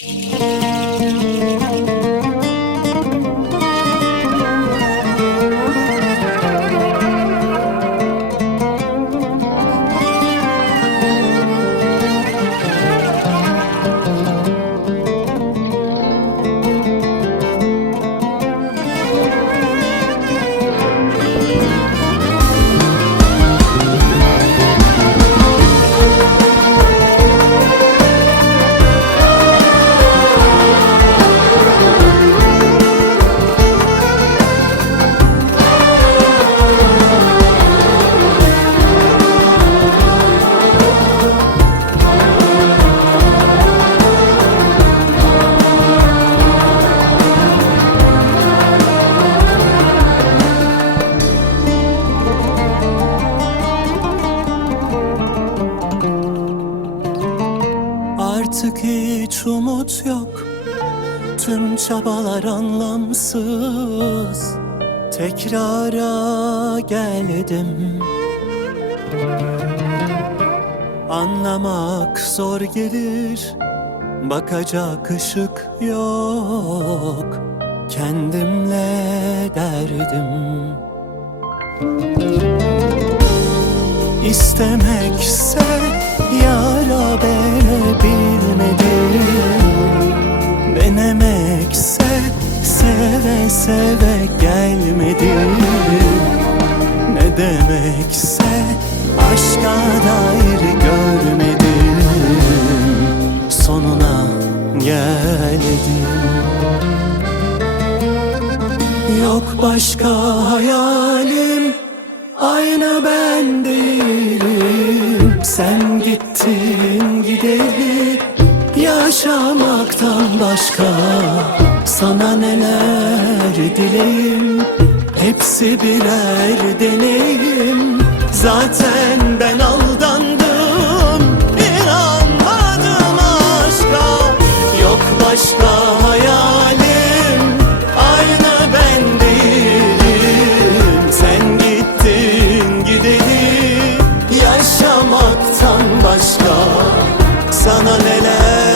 Música Artık hiç umut yok. Tüm çabalar anlamsız. Tekrara geldim. Anlamak zor gelir. Bakacak ışık yok. Kendimle derdim. İstemekse yara seve seve gelmedim Ne demekse aşka dair görmedim Sonuna geldim Yok başka hayalim Aynı ben değilim. Sen gittin gideli Yaşamaktan başka Sana neler dileyim? Hepsi birer deneyim. Zaten ben aldandım İnanmadım aşka. Yok başka hayalim Aynı ben değilim. Sen gittin gideli Yaşamaktan başka Sana neler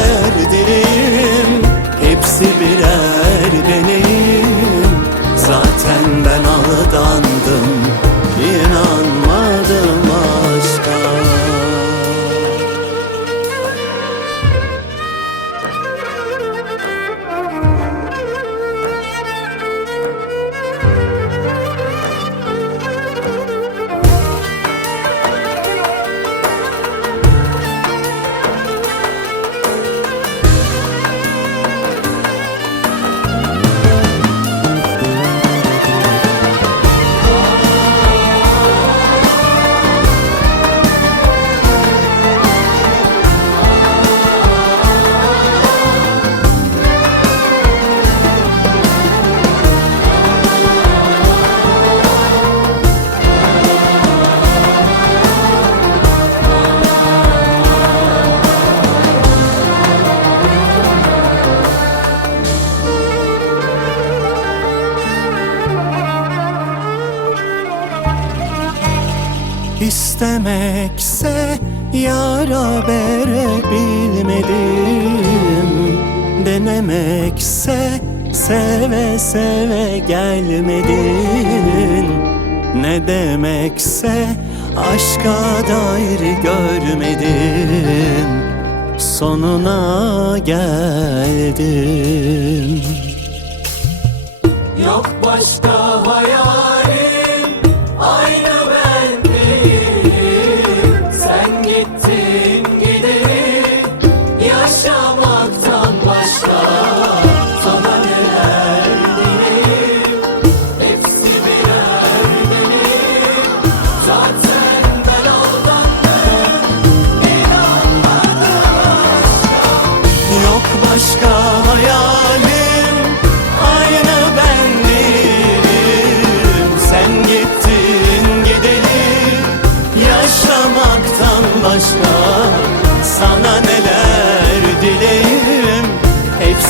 İstemekse yara verebilmedim Denemekse seve seve gelmedin Ne demekse aşka dair görmedim. Sonuna geldim. Yok başka hayalim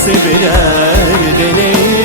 Birer deneyim